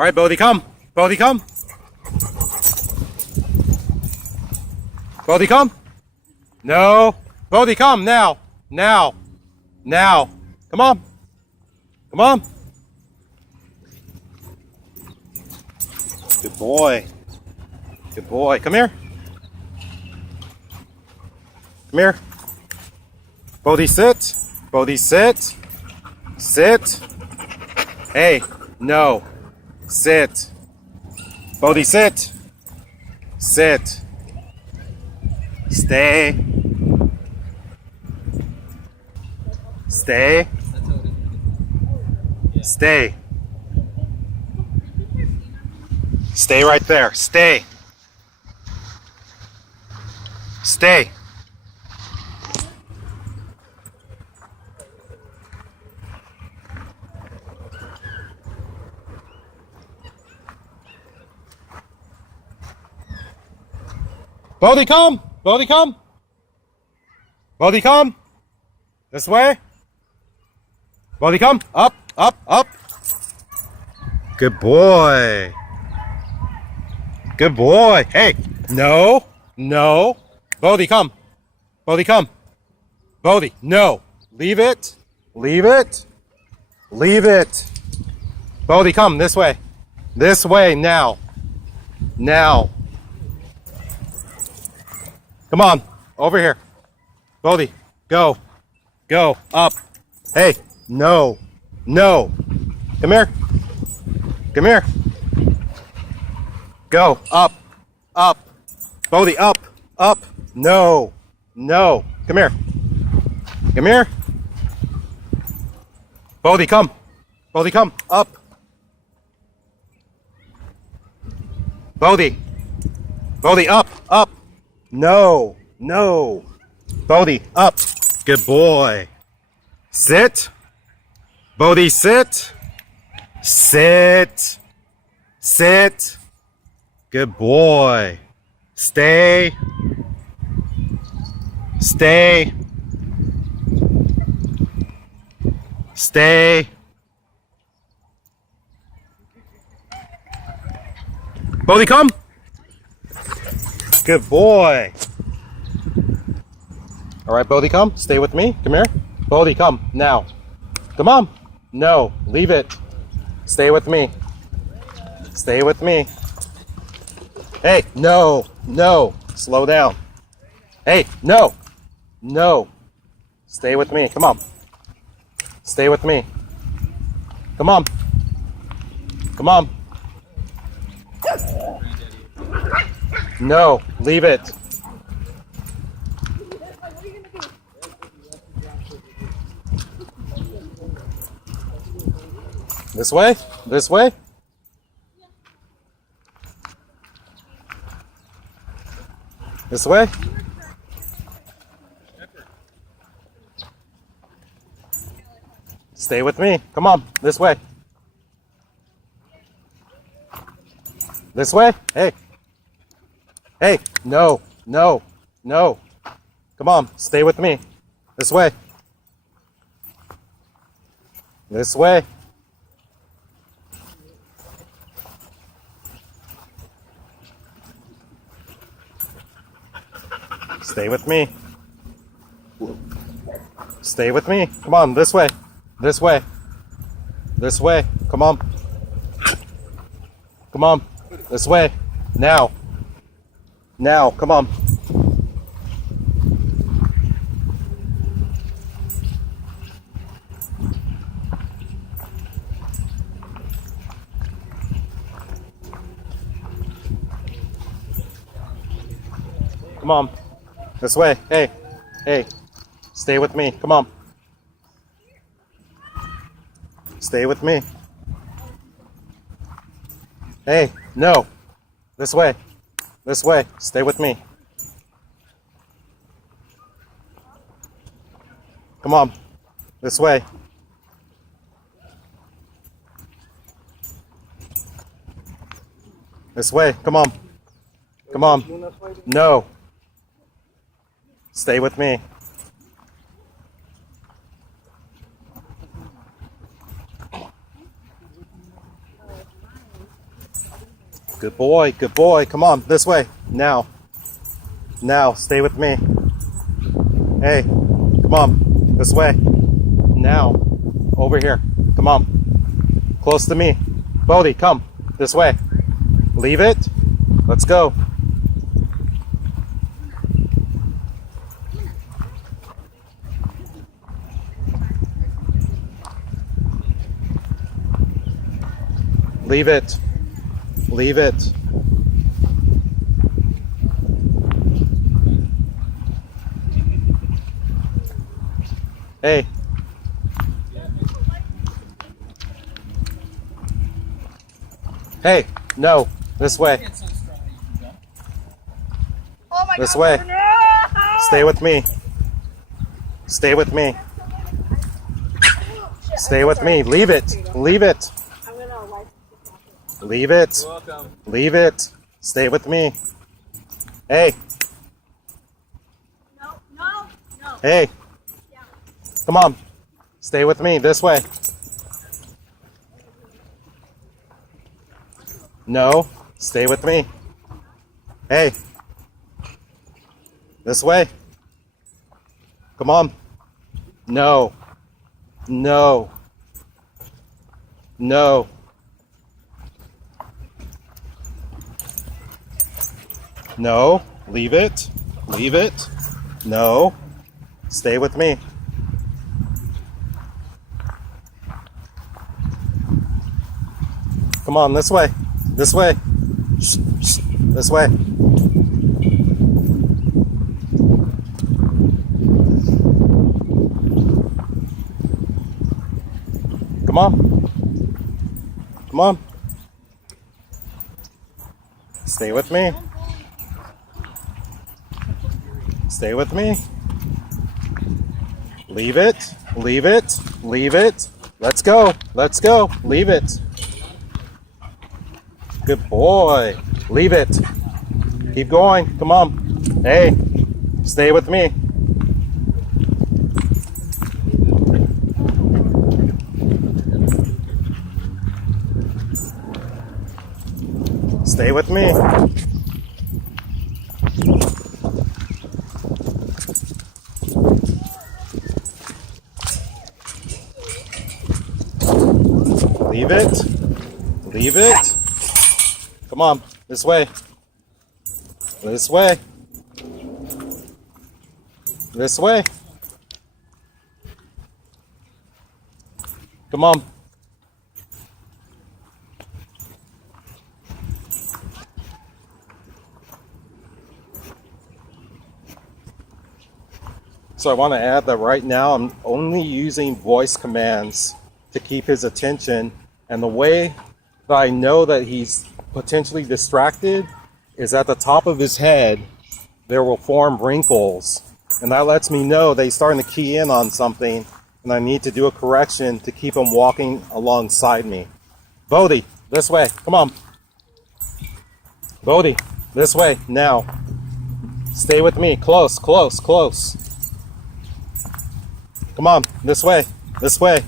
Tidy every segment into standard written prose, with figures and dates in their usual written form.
All right, Bodhi, come. Bodhi, come. Bodhi, come. No. Bodhi, come now. Now. Now. Come on. Come on. Good boy. Good boy. Come here. Come here. Bodhi, sit. Bodhi, sit. Sit. Hey, no. Sit. Bodhi, sit. Sit. Stay. Stay. Stay. Stay right there. Stay. Stay. Bodhi, come! Bodhi, come! Bodhi, come! This way. Bodhi, come! Up, up, up! Good boy! Good boy! Hey! No! No! Bodhi, come! Bodhi, come! Bodhi, no! Leave it! Leave it! Leave it! Bodhi, come this way! This way now! Now! Come on, over here. Bodhi, go. Go, up. Hey, no. No. Come here. Come here. Go, up. Up. Bodhi, up. Up. No. No. Come here. Come here. Bodhi, come. Bodhi, come. Up. Bodhi. Bodhi, up. Up. No, no. Bodhi, up. Good boy. Sit. Bodhi, sit. Sit. Sit. Good boy. Stay. Stay. Stay. Bodhi, come. Good boy. All right, Bodhi, come. Stay with me. Come here. Bodhi, come. Now. Come on. No, leave it. Stay with me. Stay with me. Hey, no, no. Slow down. Hey, no, no. Stay with me. Come on. Stay with me. Come on. Come on. No, leave it. This way? This way? This way? Stay with me. Come on, this way. This way? Hey. Hey, no, no, no. Come on, stay with me. This way. This way. Stay with me. Stay with me. Come on, this way. This way. This way. Come on. Come on. This way. Now. Now, come on. Come on. This way. Hey. Hey. Stay with me. Come on. Stay with me. Hey. No. This way. This way. Stay with me. Come on. This way. This way. Come on. Come on. No. Stay with me. Good boy, good boy. Come on, this way. Now. Now, stay with me. Hey, come on, this way. Now, over here. Come on. Close to me. Bodhi, come. This way. Leave it. Let's go. Leave it. Leave it. Hey. Hey, no, this way. Oh my This God. way. No! Stay with me. Stay with me. Stay with me. Leave it. Leave it. I'm gonna wipe. Leave it. You're welcome. Leave it. Stay with me. Hey. No, no, no. Hey. Yeah. Come on. Stay with me. This way. No. Stay with me. Hey. This way. Come on. No. No. No. No. Leave it. Leave it. No. Stay with me. Come on, this way. This way. Shh, shh. This way. Come on. Come on. Stay with me. Stay with me. Leave it. Leave it. Leave it. Let's go. Let's go. Leave it. Good boy. Leave it. Keep going. Come on. Hey, stay with me. Stay with me. Leave it. Leave it. Come on, this way. This way. This way. Come on. So I want to add that right now I'm only using voice commands to keep his attention, and the way that I know that he's potentially distracted is at the top of his head there will form wrinkles, and that lets me know that he's starting to key in on something and I need to do a correction to keep him walking alongside me. Bodhi, this way, come on. Bodhi, this way, now. Stay with me, close, close, close. Come on, this way, this way.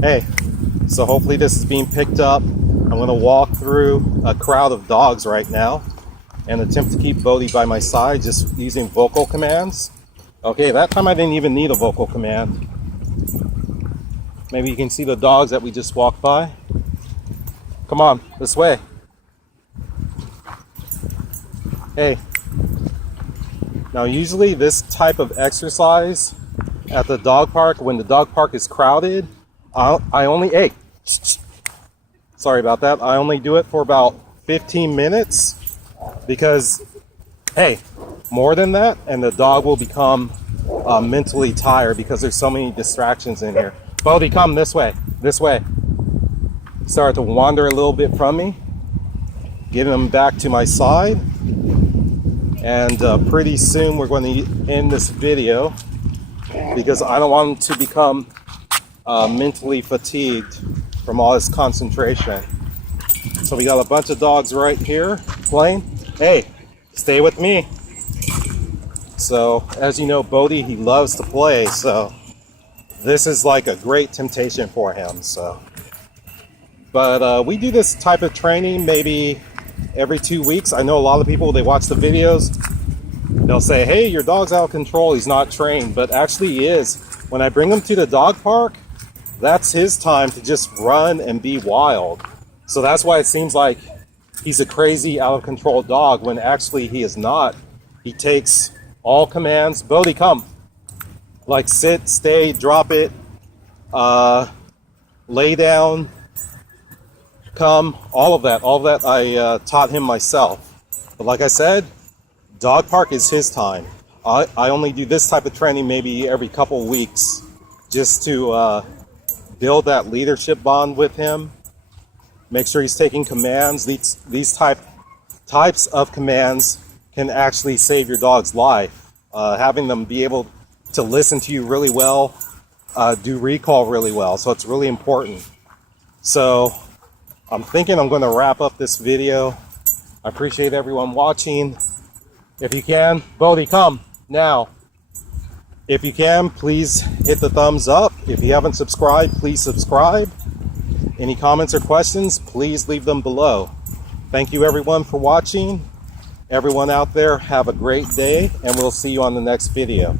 Hey, so hopefully this is being picked up. I'm gonna walk through a crowd of dogs right now and attempt to keep Bodhi by my side just using vocal commands. Okay, that time I didn't even need a vocal command. Maybe you can see the dogs that we just walked by. Come on, this way. Hey. Now usually this type of exercise at the dog park, when the dog park is crowded, I only sorry about that. I only do it for about 15 minutes because, hey, more than that and the dog will become mentally tired because there's so many distractions in here. Bodhi, come this way, this way. Start to wander a little bit from me, getting him back to my side, and pretty soon we're going to end this video because I don't want him to become mentally fatigued from all his concentration. So we got a bunch of dogs right here playing. Hey, stay with me. So as you know, Bodhi, he loves to play, so this is like a great temptation for him. So, but we do this type of training maybe every 2 weeks. I know a lot of people, they watch the videos, they'll say, hey, your dog's out of control, he's not trained, but actually he is. When I bring him to the dog park, that's his time to just run and be wild. So that's why it seems like he's a crazy, out of control dog, when actually he is not. He takes all commands. Bodhi, come. Like sit, stay, drop it, lay down, come, all of that I taught him myself. But like I said, dog park is his time. I only do this type of training maybe every couple weeks just to build that leadership bond with him, make sure he's taking commands. These types of commands can actually save your dog's life. Having them be able to listen to you really well, do recall really well, so it's really important. So I'm thinking I'm going to wrap up this video. I appreciate everyone watching. If you can, Bodhi, come now. If you can, please hit the thumbs up. If you haven't subscribed, please subscribe. Any comments or questions, please leave them below. Thank you everyone for watching. Everyone out there, have a great day, and we'll see you on the next video.